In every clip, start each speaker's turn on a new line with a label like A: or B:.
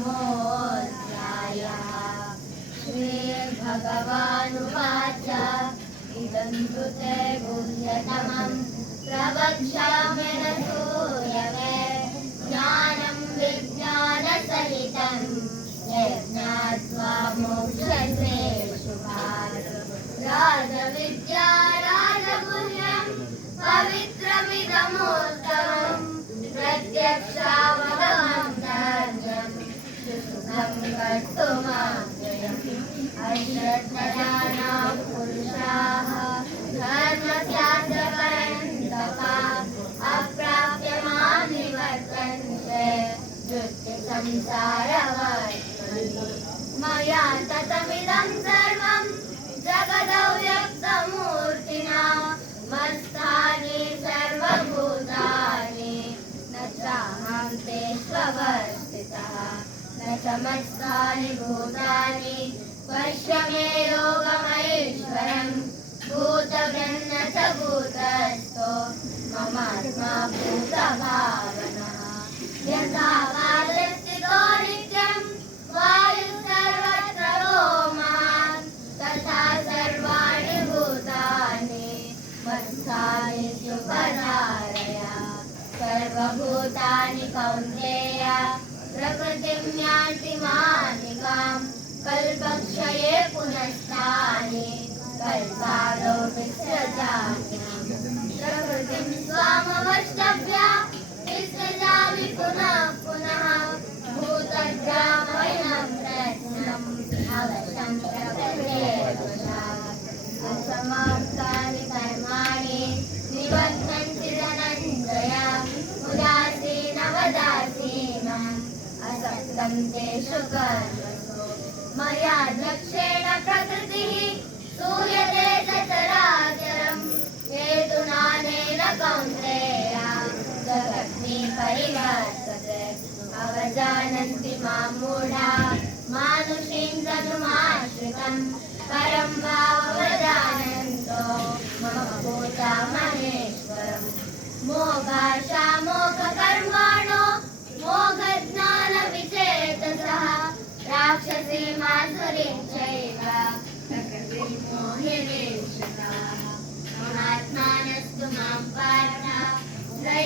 A: य श्रीभगवानु इदं तु ते गुह्यतमं प्रवक्ष्यामि न नूरमे ज्ञानं विज्ञानसहितं ये ज्ञात्वा मोक्षे शुभागविद्या पवित्रमिदमो अष्ट जनानां पुरुषाः सर्वाप्यमाणि वसन्ते युक्तिसंसारवर् मया ततमिदं सर्वं जगदव्यक्तमूर्तिना मस्तानि सर्वभूतानि न चाहं ते स्ववर्तितः दशमस्तानि समस्तानि भूतानि पश्यमे योगमयेश्वरं भूतवन स भूतस्तु भूतभावना यथा वायं मान् तथा सर्वाणि भूतानि मत्सानि सुपधारया सर्वभूतानि कौन्तेया कल्पक्षये पुनश्चानि कल्पादौ विसृजां त्वामवष्टव्या विसृजामि पुनः पुनः भूतरामयणं प्रयत्नं असमाप्त मया दक्षेण प्रकृतिः सूर्यते च हेतुनानेन कौन्तेयां गी परिवासते अवजानन्ति मां मूढा मानुषीं सनुमाश्रितं परं भाव जानन्तो मम पूजामहे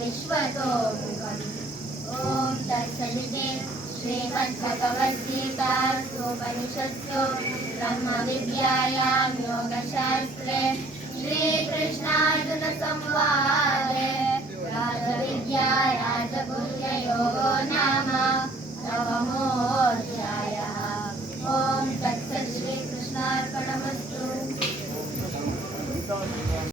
A: विश्वतो ॐ तत्सदि श्रीमद्भगवद्गीता ब्रह्मविद्यायां योगशास्त्रे श्रीकृष्णार्जुनत्वं